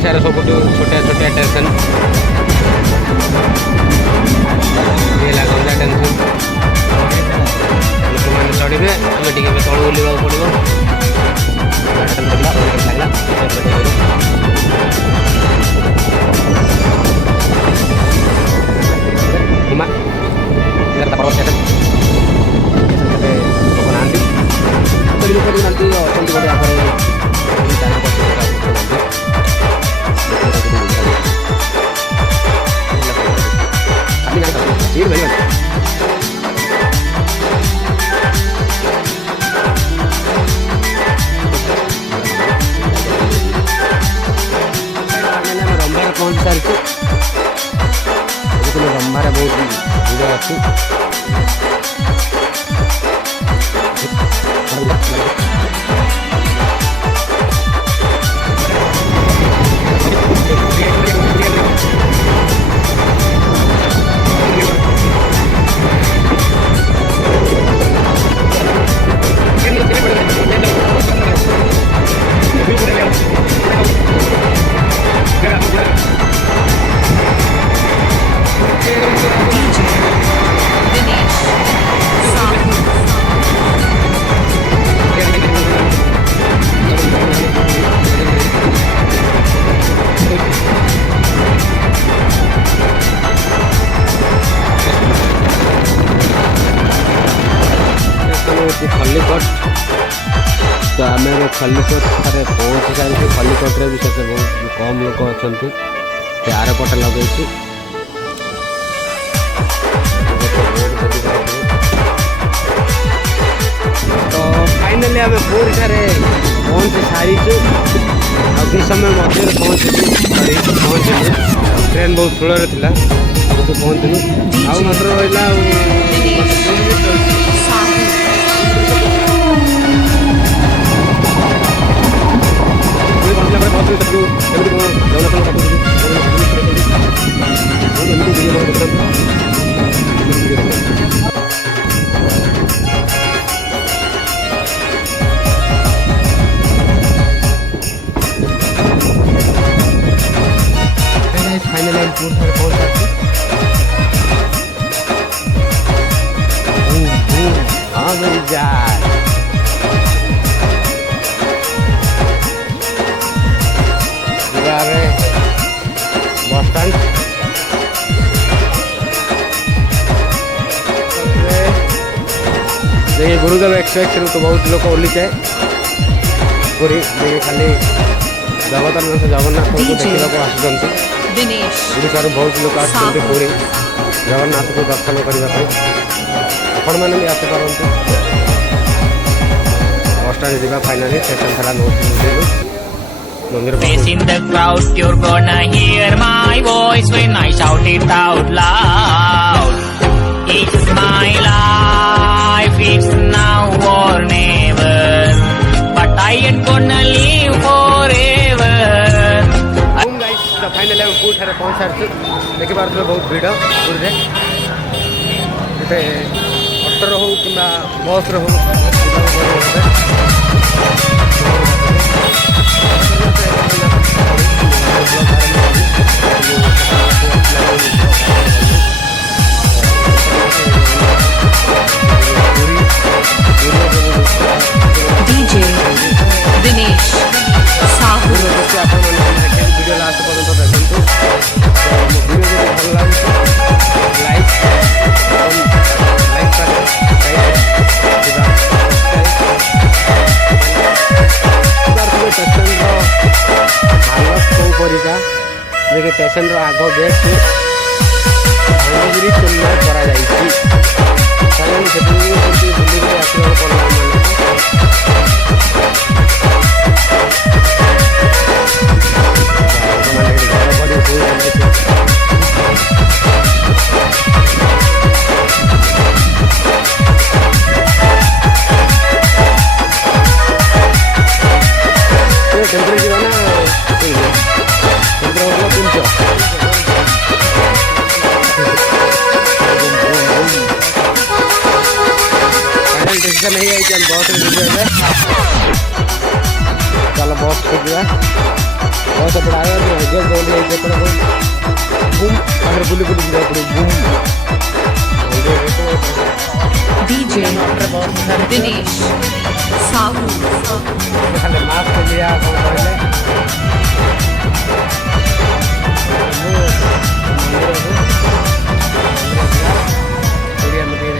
ओडिशार सब छोटिया छोटिया स्टेशन ये गंजा टेंशन लोक मैंने चढ़े आम टे तलू बुलवा पड़ो हिमा पर्वत लोक नाँती रंभार पहुँच सारी रंभार बहुत भिड़ अच्छी खल्लीकोट तो आम खल्लीकोट थे पहुँची सारी खल्लीकोट भी से बहुत कम लोग अच्छा आर पटे लगे तो फाइनाली आम पूरी थे पहुँची सारी कि समय मध्य पहुँचू ट्रेन बहुत स्लो था पहुँचलु आउ मात्र रहा फाइनल हाँ मेरी जान बस स्टैंड देखिए गुरुदेव एक्सप्रेस तो बहुत लोग ओह्ली जाए पूरी देखिए खाली जगन्नाथ जगन्नाथ को देखा आसुचार बहुत लोग आसुँच पूरी जगन्नाथ को दर्शन करने आपण मैंने भी आसपार बस स्टैंड जावा फाइनाली स्टेशन सारा note Face in the crowd, you're gonna hear my voice when I shout it out loud. It's my life, it's now or never, but I ain't gonna live forever. Guys, the final level food है पहुंच सारे देखिए बार तो बहुत भीड़ पूरी रे इते ऑटो रहो कि बस रहो DJ Dinesh Sahu video last पर्यंत देखो वीडियो भल लगे लाइक स्टेशन हालत कौ परिका देखिए स्टेशन आग गेट भांगगिरी सुंदर करा बुले आसवा नहीं आई बहुत चलो बहुत खुश हुआ। बहुत बड़ा है जो बोल रहे हैं पर बूम अगर बुली बुली जा पड़े बूम डीजे दिनेश साहू खाली माफ कर लिया कौन पहले पूरी हम देख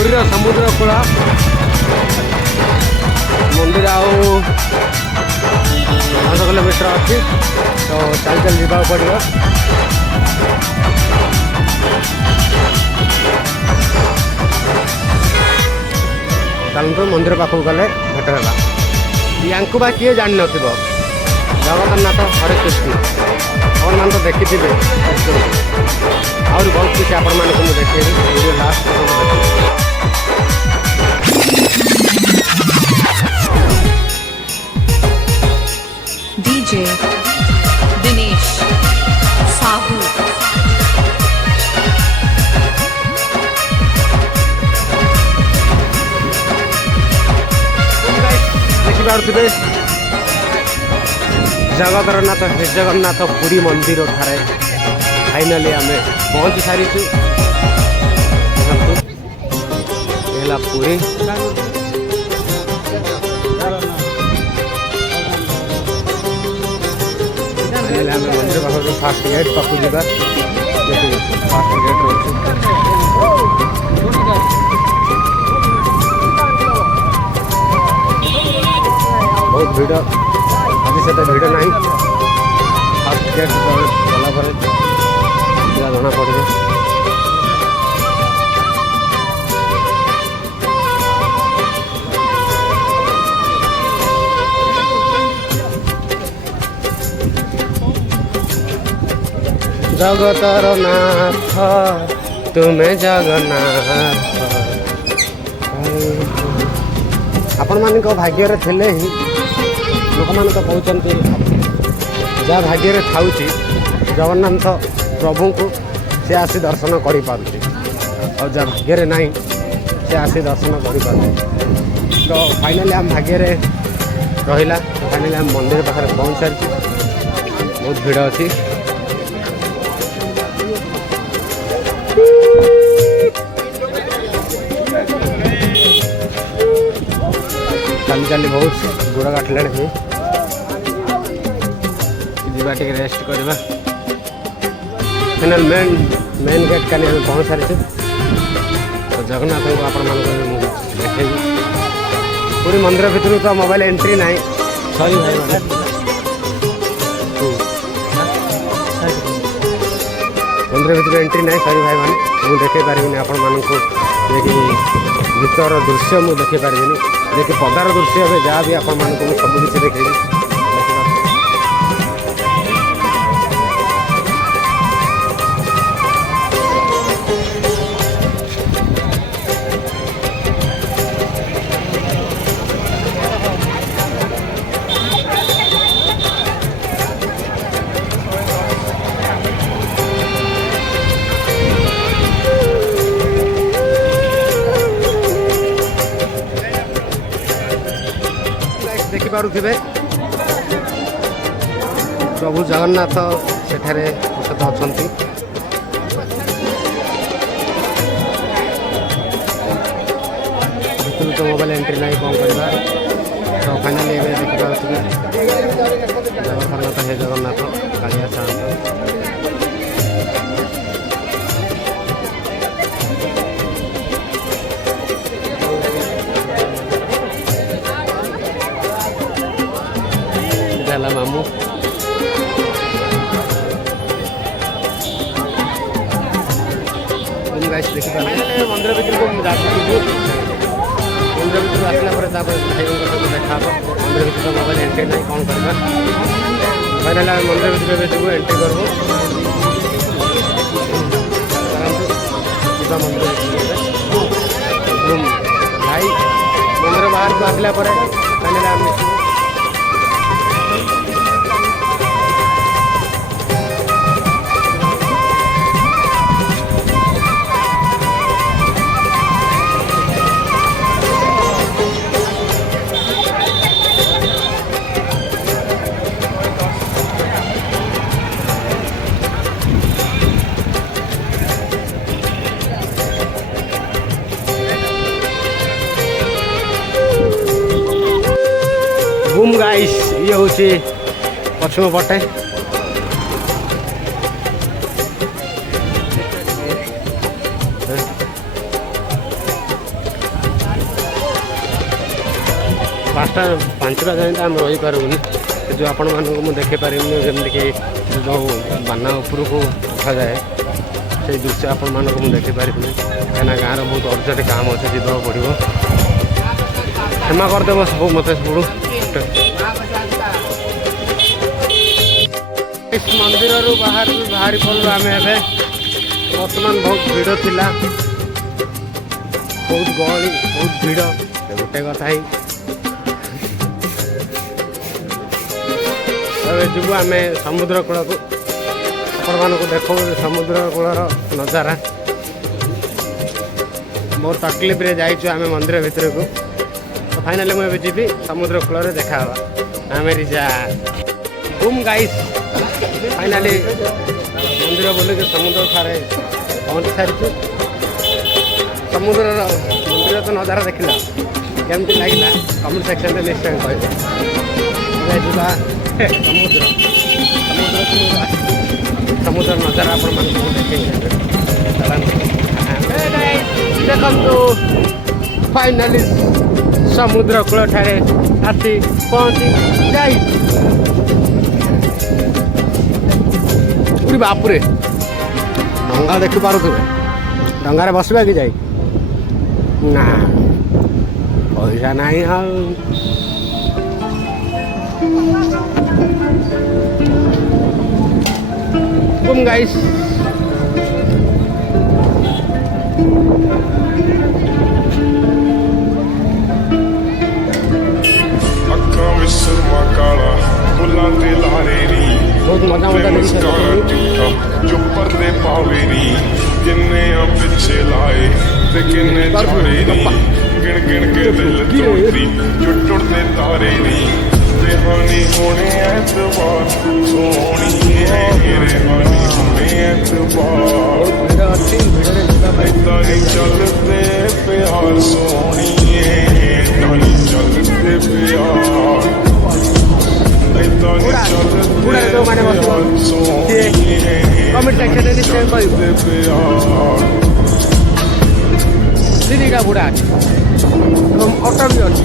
रहे हैं समुद्र कूल मंदिर आउ 5 किलोमीटर अच्छी तो चल चल जावाक पड़ो चलते मंदिर पाखक गले भेट है या किए जान न जगन्नाथ हरे कृष्ण अपन मान तो देखी थे आहरी बहुत किसी आपण मानक मुझे देखिए लास्ट डीजे दिनेश साहू देखिपे जगतरनाथ जगन्नाथ पुरी मंदिर ठारे फाइनाली आम पहुँची सारी पुरी मंदिर पाख फास्ट गेट पाक जा फास्ट गेट बहुत भीड़ अभी से भीड़ ना फास्ट गेट गला जना पड़े जगतर नाथ तुम्हें जगन्नाथ आपण मान भाग्य थे ही लोक मान कहते जहाँ भाग्य था जगन्नाथ प्रभु को से आसी दर्शन कर जहाँ भाग्य ना से आसी दर्शन कर तो फाइनाली आम भाग्य रहा फाइनाली आम मंदिर पाखे पहुँच सारी बहुत भीड़ अच्छी चली चली बहुत गोड़ काटिले जीवा टे रेस्ट करवा फाइनाल मेन गेट का नहीं पहुँच सारी तो जगन्नाथ को आपण देखे पूरी मंदिर भितर तो मोबाइल एंट्री ना सॉरी भाई मंदिर भितर एंट्री ना सॉरी भाई मैंने मुझे देखे पारि आपण मानक भीतर दृश्य मुझे देखे पारि देखिए पदार दृश्य है जहाँ भी आपण मानक सब किसी देखे ଦେଖିପାରୁଥିବେ ପ୍ରଭୁ ଜଗନ୍ନାଥ ସେଠାରେ ଉପସ୍ଥିତ ଅଛନ୍ତି। ଭିତରୁ ତ ମୋବାଇଲ ଏଣ୍ଟ୍ରି ନାହିଁ, କ'ଣ କରିବା। ତ ଫାଇନାଲି ଏବେ ଦେଖିପାରୁଥିବେ ଜଗନ୍ନାଥ ହେ ଜଗନ୍ନାଥ କାଳିଆ ସାଆନ୍ତ। ହେଲା ମାମୁଁ ଦେଖିପାରିଲେ ମନ୍ଦିର ଭିତରକୁ ଯିବୁ। ମନ୍ଦିର ଭିତରକୁ ଆସିଲା ପରେ ତାପରେ ଭାଇଙ୍କ ସହିତ ଦେଖା ହେବ। ମନ୍ଦିର ଭିତରେ ମୋବାଇଲ ଏଣ୍ଟ୍ରି ନାହିଁ, କ'ଣ କରିବା। ଫାଇନାଲି ଆମେ ମନ୍ଦିର ଭିତରେ ଏବେ ଯିବୁ, ଏଣ୍ଟ୍ରି କରିବୁ। ଯିବା ମନ୍ଦିର ଭିତରକୁ। ଭାଇ ମନ୍ଦିର ବାହାରକୁ ଆସିଲା ପରେ ଫାଇନାଲି ଆମେ ବୁମ୍ ଗାଇସ୍, ଇଏ ହେଉଛି ପଶ୍ଚିମ ପଟେ। ପାଞ୍ଚଟା ଯାଏଁ ତ ଆମେ ରହିପାରିବୁନି, କିନ୍ତୁ ଆପଣମାନଙ୍କୁ ମୁଁ ଦେଖେଇପାରିବିନି। ଯେମିତିକି ଯେଉଁ ବାନା ଉପରକୁ ଉଠାଯାଏ ସେଇ ଦୃଶ୍ୟ ଆପଣମାନଙ୍କୁ ମୁଁ ଦେଖିପାରିବିନି, କାହିଁକିନା ଗାଁର ବହୁତ ଅର୍ଜେଣ୍ଟ କାମ ଅଛି, ଯିବାକୁ ପଡ଼ିବ। କ୍ଷମା କରିଦେବ ସବୁ ମୋତେ ସବୁଠୁ। ମନ୍ଦିରରୁ ବାହାରି ପଡ଼ିଲୁ ଆମେ ଏବେ। ବର୍ତ୍ତମାନ ବହୁତ ଭିଡ଼ ଥିଲା, ବହୁତ ଗହଳି, ବହୁତ ଭିଡ଼। ଗୋଟେ କଥା ହିଁ ଏବେ ଯିବୁ ଆମେ ସମୁଦ୍ର କୂଳକୁ। ଆପଣମାନଙ୍କୁ ଦେଖାଉ ସମୁଦ୍ର କୂଳର ନଜାରା। ବହୁତ ତକଲିଫରେ ଯାଇଛୁ ଆମେ ମନ୍ଦିର ଭିତରକୁ। ଫାଇନାଲି ମୁଁ ଏବେ ଯିବି ସମୁଦ୍ର କୂଳରେ ଦେଖା ହେବା। ଆମେ ଯା ବୁମ୍ ଗାଇସ୍, ଫାଇନାଲି ମନ୍ଦିର ବୁଲିକି ସମୁଦ୍ର ଠାରେ ପହଞ୍ଚି ସାରିଛୁ। ସମୁଦ୍ରର ମନ୍ଦିର ତ ନଜାରା ଦେଖିଲା, କେମିତି ଲାଗିଲା କମେଣ୍ଟ ସେକ୍ସନରେ ନିଶ୍ଚୟ କହିବେ। ଯିବା ସମୁଦ୍ର ନଜାରା ଆପଣମାନଙ୍କୁ ଦେଖେଇବେ। ଦେଖନ୍ତୁ ଫାଇନାଲି ସମୁଦ୍ର କୂଳଠାରେ ଆସି ପହଞ୍ଚି ଯାଇ। ବାପୁରେ ଡଙ୍ଗା ଦେଖିପାରୁଥିବେ। ଡଙ୍ଗାରେ ବସିବା କି ଯାଇ? ନା, ପଇସା ନାହିଁ ଆଉ। ବୁମ୍ ଗାଇସ୍, बहुत मजा जो पर्दे पावे नी किन्ने पिछे लाए ते किन्ने चारे नी गिन गिन के दिल तोड़ती जो टुटते तारे नी रेहानी होने ऐतबार सोनी है रेहानी होने ऐतबार तारी चलते प्यार सोनी है तारी चलते प्यार कमेंट सेक्शन निश्चय दिल्ली का बुढ़ा ऑटो भी अच्छी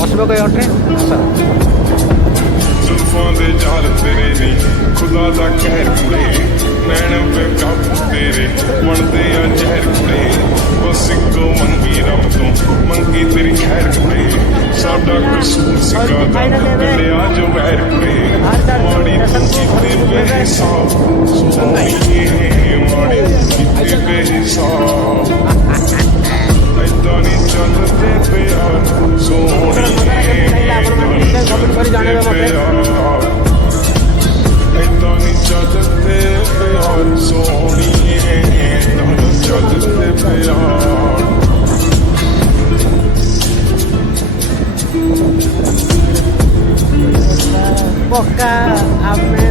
बसब कोई ऑटो दे जाल तेरे नी खुदा दा कहर कुड़े नैन पे काबू तेरे बनते आ जहर कुड़े बस इको मंगी रब तो मंगी तेरी खैर कुड़े साडा कसूर सिका दा गले आज वैर कुड़े माड़ी की बेहिसाब सोनी माड़ी की बेहिसाब ऐदा नहीं चलते प्यार सोनी ऐदा नहीं चलते ਪਿਆਰ ਸੋਹਣੀਏ ਨਾਲ ਚੱਲਦੇ ਪਿਆਰ ପକ୍କା ଆମେ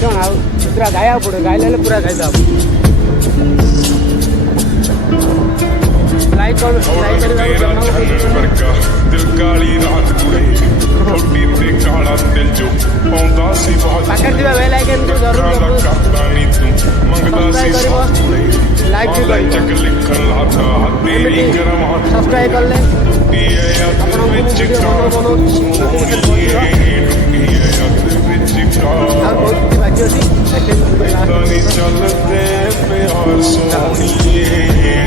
କ'ଣ ଆଉ ପୁରା ଗାଇବାକୁ ପଡ଼ିବ, ଗାଇଲେ ହେଲେ ପୁରା ଗାଇଦେବ। ଲାଇକ୍ ਔਰ ਤੇਰਾ ਚਾਨਣ ਵਰਗਾ ਦਿਲ ਕਾਲੀ ਰਾਤ ਕੁੜੇ ਥੋੜੀ ਤੇ ਕਾਲਾ ਦਿਲ ਜੋ ਪਾਉਂਦਾ ਸੀ ਬਹੁਤ ପାଖରେ ଥିବା ବେଲ୍ ଆଇକନ୍କୁ ଜରୁର ਕਾਲਾ ਕਰਦਾ ਨੀ ਤੂੰ ਮੰਗਦਾ ਸੀ ਸਾਥ ਕੁੜੇ ଲାଇକ୍ ବି କରିବ। ਚੱਕ ਲਿਖਣ ਲਾਤਾ ਤੇਰੀ ਗਰਮ ਹੱਥ ସବସ୍କ୍ରାଇବ୍ କଲେ ଆପଣଙ୍କୁ ଭିଡ଼ିଓ ਵਿੱਚ ଭଲ ଭଲ notification ପହଞ୍ଚିବ। ଆଉ ବହୁତ କିଛି ବାକି ଅଛି, ਚੱਲਦੇ ਪਿਆਰ ਸੋਹਣੀਏ